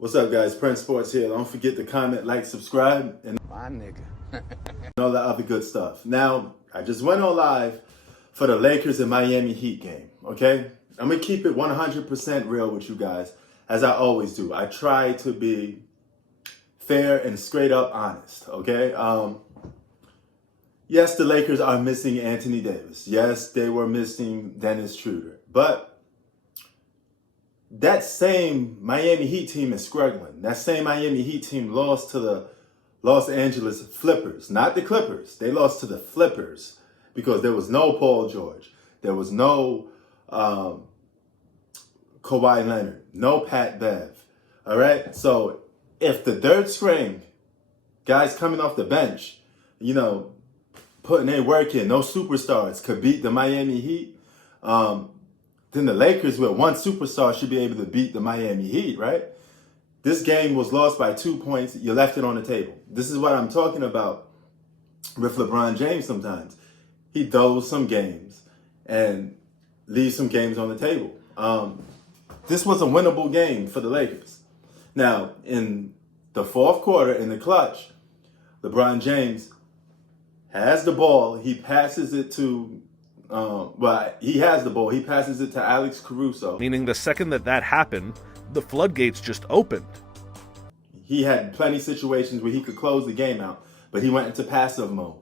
What's up, guys? Prince Sports here. Don't forget to comment, like, subscribe, and My nigga. all that other good stuff. Now, I just went on live for the Lakers and Miami Heat game, okay? I'm going to keep it 100% real with you guys, as I always do. I try to be fair and straight up honest, okay? Yes, the Lakers are missing Anthony Davis. Yes, they were missing Dennis Schroeder. But that same Miami Heat team is struggling. That same Miami Heat team lost to the Los Angeles Flippers, not the Clippers. They lost to the Flippers because there was no Paul George. There was no Kawhi Leonard, no Pat Bev. All right? So if the third string guys coming off the bench, putting their work in, no superstars could beat the Miami Heat, then the Lakers with one superstar should be able to beat the Miami Heat, right? This game was lost by 2 points. You left it on the table. This is what I'm talking about with LeBron James sometimes. He doles some games and leaves some games on the table. This was a winnable game for the Lakers. Now, in the fourth quarter, in the clutch, LeBron James has the ball. He passes it to he has the ball. He passes it to Alex Caruso. Meaning the second that happened, the floodgates just opened. He had plenty of situations where he could close the game out, but he went into passive mode.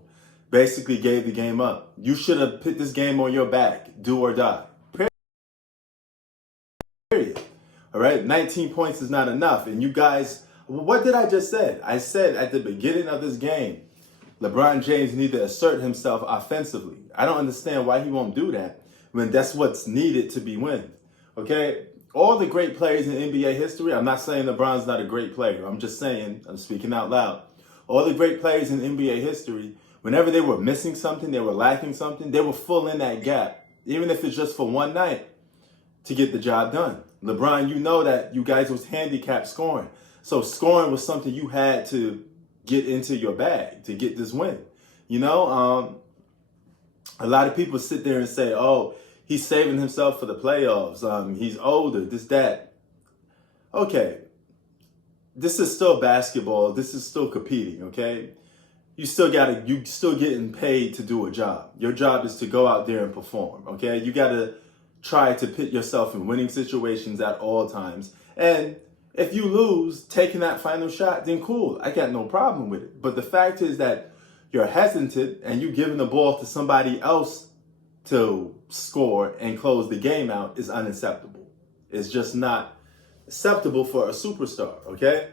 Basically gave the game up. You should have put this game on your back, do or die. Period. All right? 19 points is not enough. And you guys, what did I just say? I said at the beginning of this game, LeBron James needs to assert himself offensively. I don't understand why he won't do that when that's what's needed to be win. Okay? All the great players in NBA history, I'm not saying LeBron's not a great player. I'm just saying, I'm speaking out loud. All the great players in NBA history, whenever they were missing something, they were lacking something, they were full in that gap, even if it's just for one night, to get the job done. LeBron, you know that you guys was handicapped scoring. So scoring was something you had to get into your bag to get this win. A lot of people sit there and say, oh, he's saving himself for the playoffs. He's older, this, that. Okay. This is still basketball. This is still competing, okay? You still getting paid to do a job. Your job is to go out there and perform, okay? You got to try to put yourself in winning situations at all times. And if you lose taking that final shot, then cool. I got no problem with it. But the fact is that you're hesitant and you giving the ball to somebody else to score and close the game out is unacceptable. It's just not acceptable for a superstar, okay?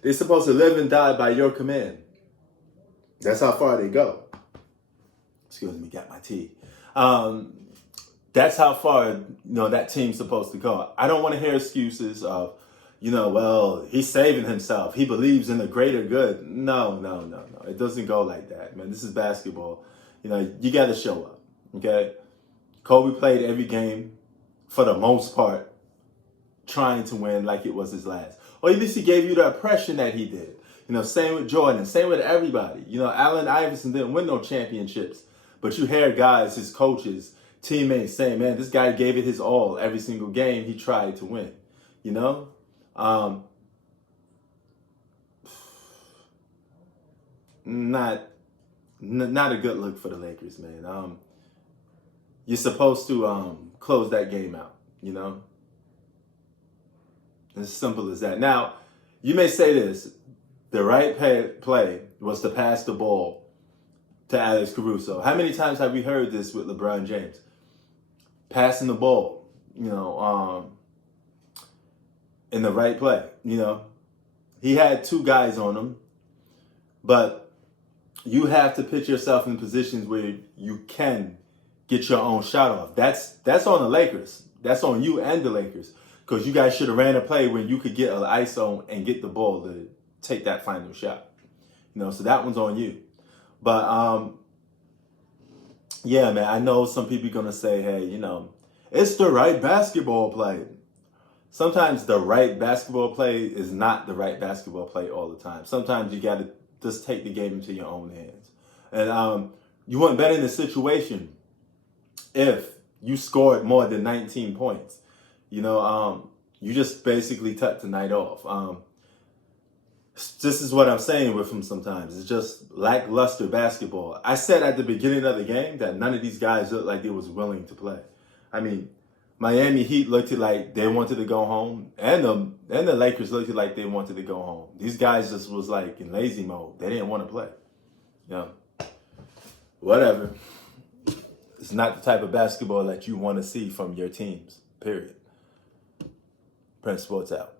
They're supposed to live and die by your command. That's how far they go. Excuse me, got my tea. That's how far, that team's supposed to go. I don't want to hear excuses of, well, he's saving himself. He believes in the greater good. No. It doesn't go like that, man. This is basketball. You got to show up, okay? Kobe played every game, for the most part, trying to win like it was his last. Or at least he gave you the impression that he did. Same with Jordan, same with everybody. Allen Iverson didn't win no championships. But you hear guys, his coaches, teammates saying, man, this guy gave it his all every single game he tried to win. Not a good look for the Lakers, man. You're supposed to close that game out, As simple as that. Now, you may say this, the right play was to pass the ball to Alex Caruso. How many times have we heard this with LeBron James? Passing the ball, in the right play, He had two guys on him, but you have to put yourself in positions where you can get your own shot off. That's on the Lakers. That's on you and the Lakers. Because you guys should have ran a play when you could get an ISO and get the ball to take that final shot. So that one's on you. But, yeah, man, I know some people are going to say, hey, it's the right basketball play. Sometimes the right basketball play is not the right basketball play all the time. Sometimes you got to just take the game into your own hands. And you wouldn't bet in a situation if you scored more than 19 points. You You just basically took the night off. This is what I'm saying with him sometimes. It's just lackluster basketball. I said at the beginning of the game that none of these guys looked like they was willing to play. I mean, Miami Heat looked like they wanted to go home, and the Lakers looked like they wanted to go home. These guys just was like in lazy mode. They didn't want to play. Whatever. It's not the type of basketball that you want to see from your teams, period. Prince Sports out.